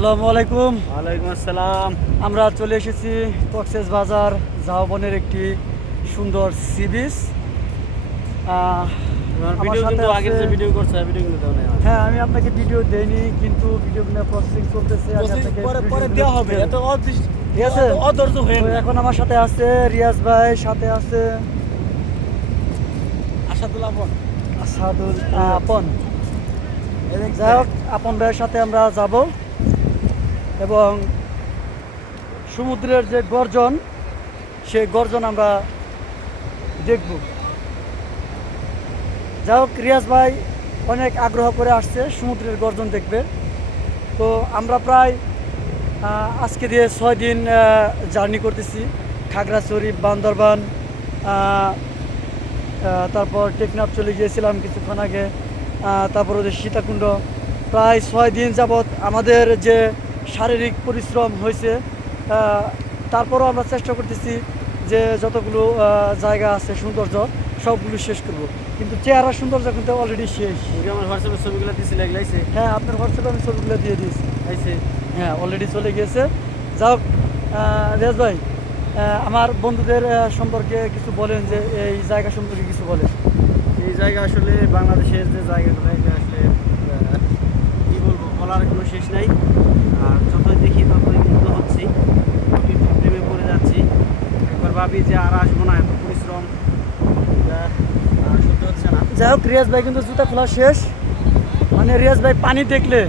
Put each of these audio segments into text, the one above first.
আসসালামু আলাইকুম। ওয়ালাইকুম আসসালাম। আমরা চলে এসেছি কক্সবাজার ঝাউবনের একটি সুন্দর সি বিচ। আমার ভিডিও সাথে কিন্তু আগের যে আছে, ভিডিও করছে ভিডিওগুলো দাও না। হ্যাঁ আমি আপনাকে ভিডিও দেইনি, কিন্তু ভিডিওগুলো প্রসেসিং চলতেছে। আগে আপনাকে পরে ভিডিওগুলো দেওয়া হবে। দিতে এত ঠিক আছে। অধৈর্য হয়ে তো না। এখন আমার সাথে আছে রিয়াজ ভাই, সাথে আছে আশাদুল আপন। আসাদুল আপন। যাই হোক, আপন ভাইয়ের সাথে আমরা যাব এবং সমুদ্রের যে গর্জন, সেই গর্জন আমরা দেখব। যাই হোক, রিয়াজ ভাই অনেক আগ্রহ করে আসছে সমুদ্রের গর্জন দেখবে। তো আমরা প্রায় আজকে দিয়ে 6 দিন জার্নি করতেছি। খাগড়াছড়ি, বান্দরবান, তারপর টেকনাফ চলে গিয়েছিলাম কিছুক্ষণ আগে, তারপর ওদের সীতাকুণ্ড। প্রায় 6 দিন যাবৎ আমাদের যে শারীরিক পরিশ্রম হয়েছে, তারপরও আমরা চেষ্টা করতেছি যে যতগুলো জায়গা আছে সৌন্দর্য সবগুলো শেষ করব। কিন্তু চেহারা সৌন্দর্য কিন্তু অলরেডি শেষ। আমার হোয়াটসঅ্যাপে ছবিগুলো দিছি লাগলাইছে। হ্যাঁ, আপনার হোয়াটসঅ্যাপে আমি ছবিগুলো দিয়ে দিয়েছি। আইছে। হ্যাঁ, অলরেডি চলে গিয়েছে। যাই হোক, রিয়াজ ভাই, আমার বন্ধুদের সম্পর্কে কিছু বলেন, যে এই জায়গা সম্পর্কে কিছু বলেন। এই জায়গা আসলে বাংলাদেশের যে জায়গাগুলো, এটা আসলে কি বলবো, বলার কোনো শেষ নাই। আর যতই দেখি ততই মুগ্ধ হচ্ছি, প্রকৃতির প্রেমে পড়ে যাচ্ছি। একবার ভাবি যে আর আসবো না, এত পরিশ্রম আর সহ্য হচ্ছে না। যাই হোক, রিয়াজ ভাই কিন্তু জুতা খোলা শেষ। মানে রিয়াজ ভাই পানি দেখলে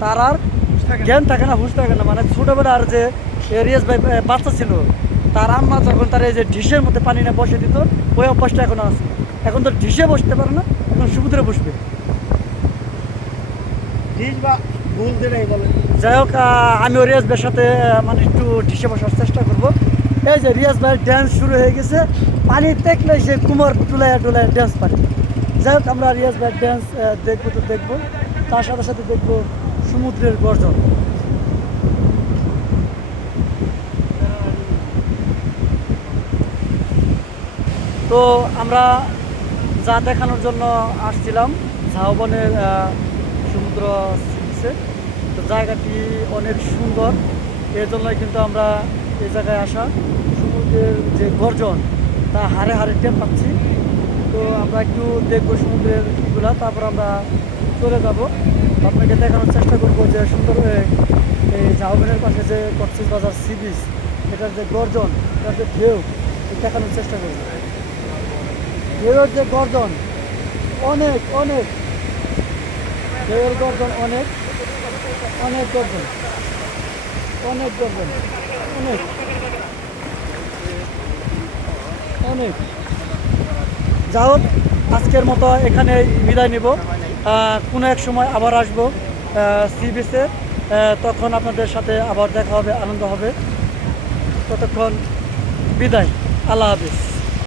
তার আর জ্ঞান থাকে না, হুঁশ থাকে না। মানে ছোটোবেলার যে রিয়াজ ভাই বাচ্চা ছিল, তার আম্মা যখন তার এই যে ঢিসের মধ্যে পানি না বসে দিত, ওই অভ্যাসটা এখনো আছে। এখন তো ঢিসে বসতে পারে না, এখন সমুদ্রে বসবে। ডিশ বা ভুল যেটাই বলেন। যাই হোক, আমিও রিয়াজ ভাইয়ের সাথে মানে একটু ঢিসে বসার চেষ্টা করব। এই যে রিয়াজ ভাইয়ের ড্যান্স শুরু হয়ে গেছে, পানি দেখলে সে কুমার ডুলায় ডুলায় ড্যান্স পারে। যাই হোক, আমরা রিয়াজ ভাইয়ের ড্যান্স দেখবো তো দেখবো, তার সাথে সাথে দেখবো সমুদ্রের গর্জন। তো আমরা যা দেখানোর জন্য আসছিলাম ঝাউবনের সমুদ্র সি বিচে, তো জায়গাটি অনেক সুন্দর। এর জন্যই কিন্তু আমরা এই জায়গায় আসা। সমুদ্রের যে গর্জন, তা হাড়ে হাড়ে টের পাচ্ছি। তো আমরা একটু দেখবো সমুদ্রের ইগুলা, তারপর আমরা চলে যাব। আপনাকে দেখানোর চেষ্টা করবো যে সুন্দর এই ঝাউবনের পাশে যে কক্সবাজার সি বিচ, এটার যে গর্জন, এটার যে ঢেউ, দেখানোর চেষ্টা করবো। ঢেউয়ের যে গর্জন অনেক অনেক, ঢেউয়ের গর্জন অনেক অনেক গর্জন, অনেক গর্জন, অনেক অনেক। যা হোক, আজকের মতো এখানে বিদায় নিব। কোনো এক সময় আবার আসবো সি বিচে, তখন আপনাদের সাথে আবার দেখা হবে, আনন্দ হবে। ততক্ষণ বিদায়, আল্লাহ হাফিজ।